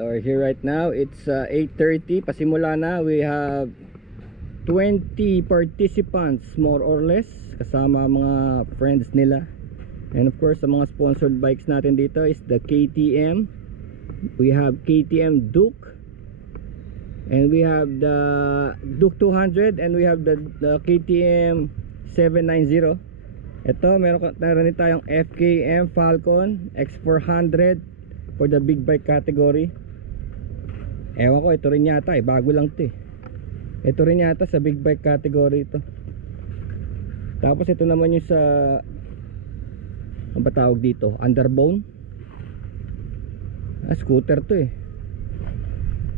We're here right now. It's 8:30. Pasimula na. We have 20 participants more or less, kasama mga friends nila. And of course, sa mga sponsored bikes natin dito is the KTM. We have KTM Duke, and we have the Duke 200, and we have the KTM 790. Ito, meron din tayong FKM Falcon X400 for the big bike category. Ewan ko, ito rin yata bago lang ito ito rin yata sa big bike category ito. Tapos ito naman yung sa, ano ba tawag dito, underbone. Scooter to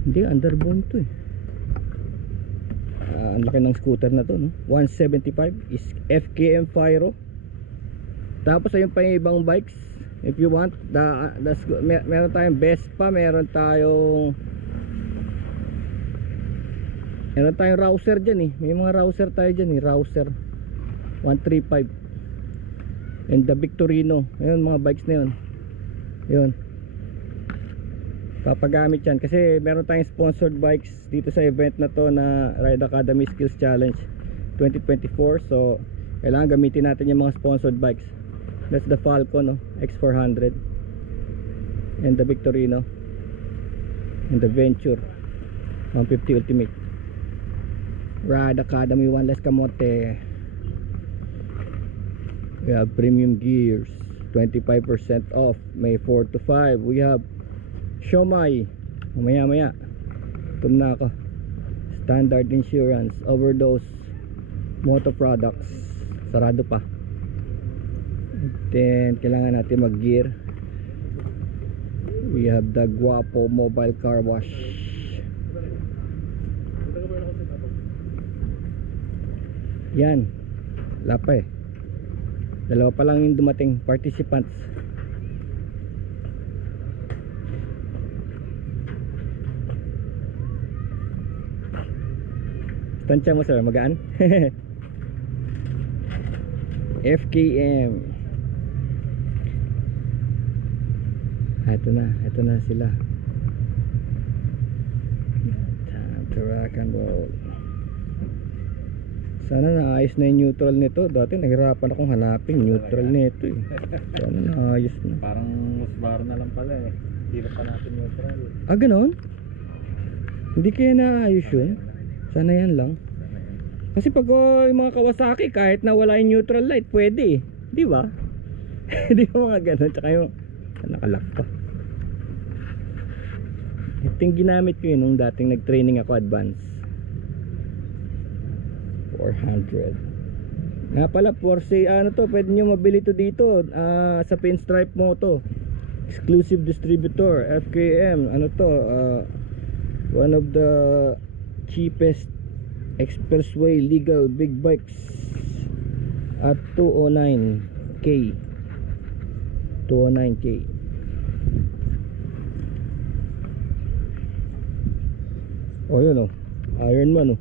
hindi, underbone to ang laki ng scooter na to, no? 175 is FKM Pyro. Tapos ayun pa yung ibang bikes. If you want, meron tayong Vespa, meron tayong Rouser dyan may mga Rouser tayo dyan Rouser 135 and the Victorino. Ayun, mga bikes na yun papagamit yan kasi meron tayong sponsored bikes dito sa event na to na Ride Academy Skills Challenge 2024. So kailangan gamitin natin yung mga sponsored bikes. That's the Falcon X400 and the Victorino and the Venture 150 Ultimate. Ride Academy, one less kamote. We have premium gears, 25% off, May 4 to 5. We have Shomai, maya tum na ako. Standard Insurance, Overdose Moto Products, sarado pa. Then kailangan natin mag gear. We have the Guapo Mobile Car Wash. Yan, wala pa dalawa pa lang yung dumating participants. Tansya mo sir, magaan? FKM. Ito na sila. Time to rock and roll. Sana naayos na yung neutral nito. Dati nahirapan akong hanapin neutral nito Sana naayos na. Parang musbar na lang pala Hindi pa natin neutral. Ganon? Hindi kaya naayos yun? Sana yan lang. Kasi pag yung mga Kawasaki, kahit na wala yung neutral light, pwede di ba? Hindi ko mga ganon. Tsaka yung nakalak pa. Ito yung ginamit ko nung dating nag-training ako advance 400. Nga pala, Porsche, pwede nyo mabili to dito sa Pinstripe Moto. Exclusive distributor, FKM. One of the cheapest expressway legal big bikes at 209k. Yun Ironman